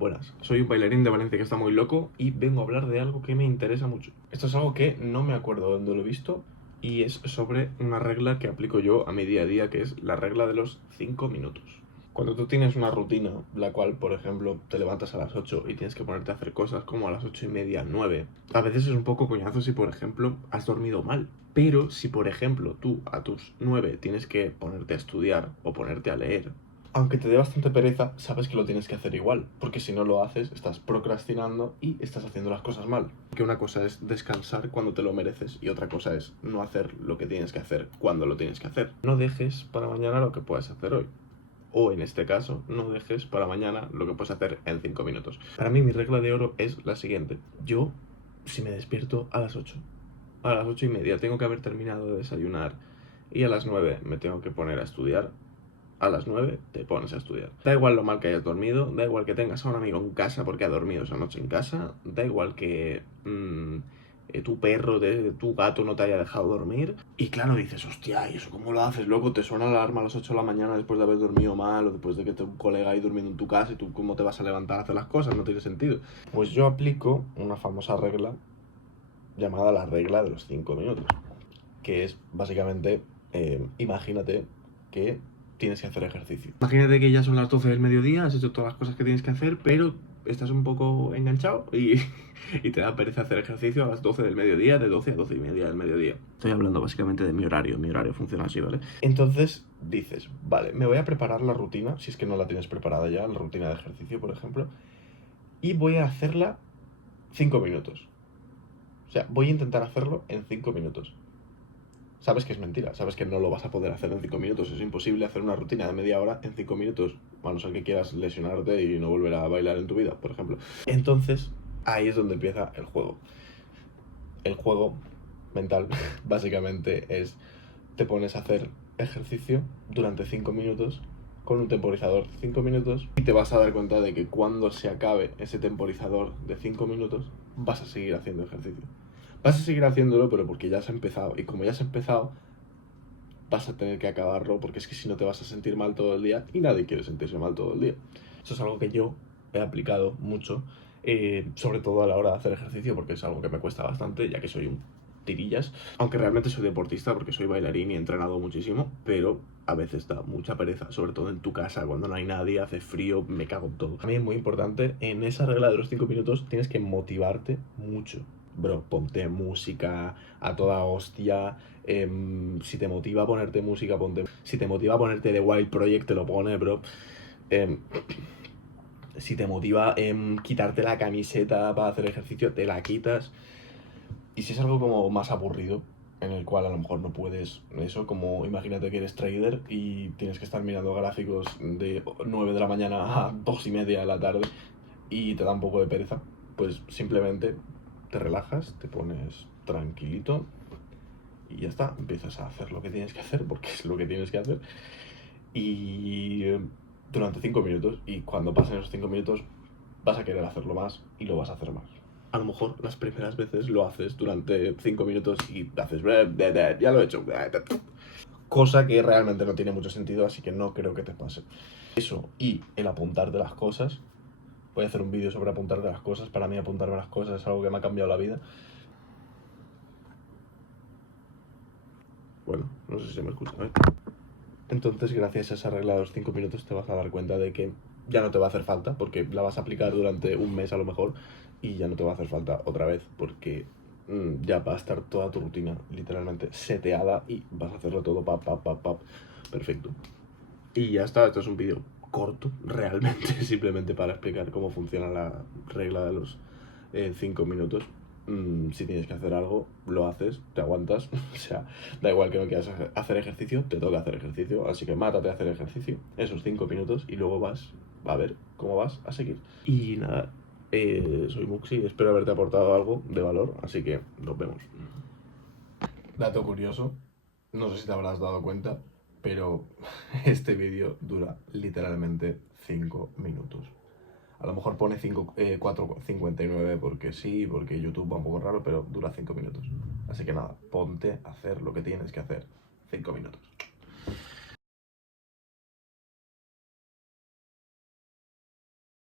Buenas, soy un bailarín de Valencia que está muy loco y vengo a hablar de algo que me interesa mucho. Esto es algo que no me acuerdo dónde lo he visto y es sobre una regla que aplico yo a mi día a día, que es la regla de los 5 minutos. Cuando tú tienes una rutina, la cual, por ejemplo, te levantas a las 8 y tienes que ponerte a hacer cosas como a las 8:30, 9, a veces es un poco coñazo si, por ejemplo, has dormido mal. Pero si, por ejemplo, tú a tus 9 tienes que ponerte a estudiar o ponerte a leer, aunque te dé bastante pereza, sabes que lo tienes que hacer igual, porque si no lo haces, estás procrastinando y estás haciendo las cosas mal. Que una cosa es descansar cuando te lo mereces y otra cosa es no hacer lo que tienes que hacer cuando lo tienes que hacer. No dejes para mañana lo que puedes hacer hoy. O en este caso, no dejes para mañana lo que puedes hacer en 5 minutos. Para mí mi regla de oro es la siguiente. Yo, si me despierto a las 8, a las 8:30 tengo que haber terminado de desayunar y a las 9 me tengo que poner a estudiar. A las 9 te pones a estudiar. Da igual lo mal que hayas dormido, da igual que tengas a un amigo en casa porque ha dormido esa noche en casa, da igual que tu perro, tu gato no te haya dejado dormir. Y claro, dices, hostia, ¿y eso cómo lo haces, loco? Te suena la alarma a las 8 de la mañana después de haber dormido mal o después de que un colega ahí durmiendo en tu casa y tú cómo te vas a levantar a hacer las cosas, no tiene sentido. Pues yo aplico una famosa regla llamada la regla de los 5 minutos, que es básicamente, imagínate que tienes que hacer ejercicio. Imagínate que ya son las 12 del mediodía, has hecho todas las cosas que tienes que hacer, pero estás un poco enganchado y te da pereza hacer ejercicio a las 12 del mediodía, de 12 a 12:30 del mediodía. Estoy hablando básicamente de mi horario funciona así, ¿vale? Entonces dices, vale, me voy a preparar la rutina, si es que no la tienes preparada ya, la rutina de ejercicio, por ejemplo, y voy a hacerla 5 minutos. O sea, voy a intentar hacerlo en 5 minutos. Sabes que es mentira, sabes que no lo vas a poder hacer en 5 minutos, es imposible hacer una rutina de media hora en 5 minutos, a no ser que quieras lesionarte y no volver a bailar en tu vida, por ejemplo. Entonces, ahí es donde empieza el juego. El juego mental, básicamente, es te pones a hacer ejercicio durante 5 minutos con un temporizador 5 minutos y te vas a dar cuenta de que cuando se acabe ese temporizador de 5 minutos vas a seguir haciendo ejercicio. Vas a seguir haciéndolo, pero porque ya has empezado. Y como ya has empezado, vas a tener que acabarlo, porque es que si no te vas a sentir mal todo el día y nadie quiere sentirse mal todo el día. Eso es algo que yo he aplicado mucho, sobre todo a la hora de hacer ejercicio, porque es algo que me cuesta bastante, ya que soy un tirillas. Aunque realmente soy deportista porque soy bailarín y he entrenado muchísimo, pero a veces da mucha pereza, sobre todo en tu casa, cuando no hay nadie, hace frío, me cago en todo. A mí es muy importante, en esa regla de los 5 minutos tienes que motivarte mucho. Bro, ponte música a toda hostia. Si te motiva a ponerte música, ponte. Si te motiva a ponerte The Wild Project, te lo pone, bro. Em, si te motiva quitarte la camiseta para hacer ejercicio, te la quitas. Y si es algo como más aburrido, en el cual a lo mejor no puedes eso, como imagínate que eres trader y tienes que estar mirando gráficos de 9 de la mañana a 2:30 de la tarde y te da un poco de pereza, pues simplemente te relajas, te pones tranquilito y ya está, empiezas a hacer lo que tienes que hacer, porque es lo que tienes que hacer, y durante 5 minutos, y cuando pasen esos 5 minutos vas a querer hacerlo más y lo vas a hacer más. A lo mejor las primeras veces lo haces durante 5 minutos y haces, ya lo he hecho, cosa que realmente no tiene mucho sentido, así que no creo que te pase. Eso y el apuntarte las cosas. Voy a hacer un vídeo sobre apuntarte las cosas. Para mí apuntarme las cosas es algo que me ha cambiado la vida. Bueno, no sé si se me escucha, ¿eh? Entonces, gracias a esa regla de los 5 minutos te vas a dar cuenta de que ya no te va a hacer falta, porque la vas a aplicar durante un mes a lo mejor, y ya no te va a hacer falta otra vez, porque ya va a estar toda tu rutina literalmente seteada y vas a hacerlo todo pap. Perfecto. Y ya está, esto es un vídeo corto, realmente, simplemente para explicar cómo funciona la regla de los 5 minutos. Si tienes que hacer algo, lo haces, te aguantas. O sea, da igual que no quieras hacer ejercicio, te toca hacer ejercicio. Así que mátate a hacer ejercicio esos 5 minutos y luego vas a ver cómo vas a seguir. Y nada, soy Muxi, espero haberte aportado algo de valor, así que nos vemos. Dato curioso, no sé si te habrás dado cuenta, pero este vídeo dura literalmente 5 minutos. A lo mejor pone 4:59 porque sí, porque YouTube va un poco raro, pero dura 5 minutos. Así que nada, ponte a hacer lo que tienes que hacer. 5 minutos.